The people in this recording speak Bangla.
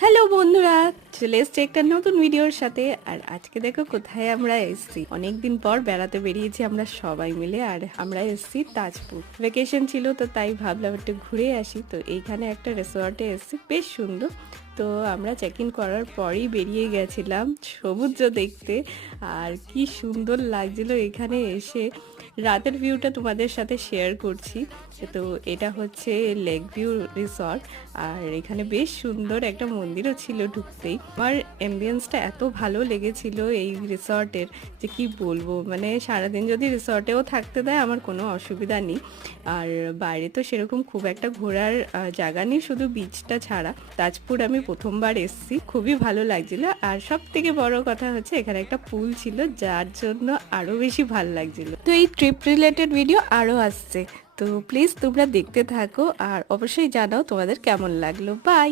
হ্যালো বন্ধুরা, চলে এসছে একটা নতুন ভিডিওর সাথে। আর আজকে দেখো কোথায় আমরা এসেছি। অনেকদিন পর বেড়াতে বেরিয়েছি আমরা সবাই মিলে। আর আমরা এসেছি তাজপুর। ভ্যাকেশন ছিল তো তাই ভাবলাম একটু ঘুরে আসি। তো এইখানে একটা রিসর্টে এসেছি, বেশ সুন্দর। তো আমরা চেক ইন করার পরেই বেরিয়ে গেছিলাম সমুদ্র দেখতে। আর কি সুন্দর লাগছিল এখানে এসে। রাতের ভিউটা তোমাদের সাথে শেয়ার করছি। তো এটা হচ্ছে লেক ভিউ রিসর্ট। আর এখানে বেশ সুন্দর একটা মন্দিরও ছিল ঢুকতেই। আমার অ্যাম্বিয়েন্সটা এত ভালো লেগেছিল এই রিসর্টের যে কি বলবো, মানে সারাদিন যদি রিসর্টেও থাকতে দেয় আমার কোনো অসুবিধা নেই। আর বাইরে তো সেরকম খুব একটা ঘোরার জায়গা নেই, শুধু বিচটা ছাড়া। তাজপুর আমি প্রথমবার এসেছি, খুবই ভালো লাগছিল। আর সব থেকে বড় কথা হচ্ছে এখানে একটা পুল ছিল, যার জন্য আরো বেশি ভালো লাগছিল। তো এই ট্রিপ রিলেটেড ভিডিও আরো আসছে, তো প্লিজ তোমরা দেখতে থাকো আর অবশ্যই জানাও তোমাদের কেমন লাগলো। বাই।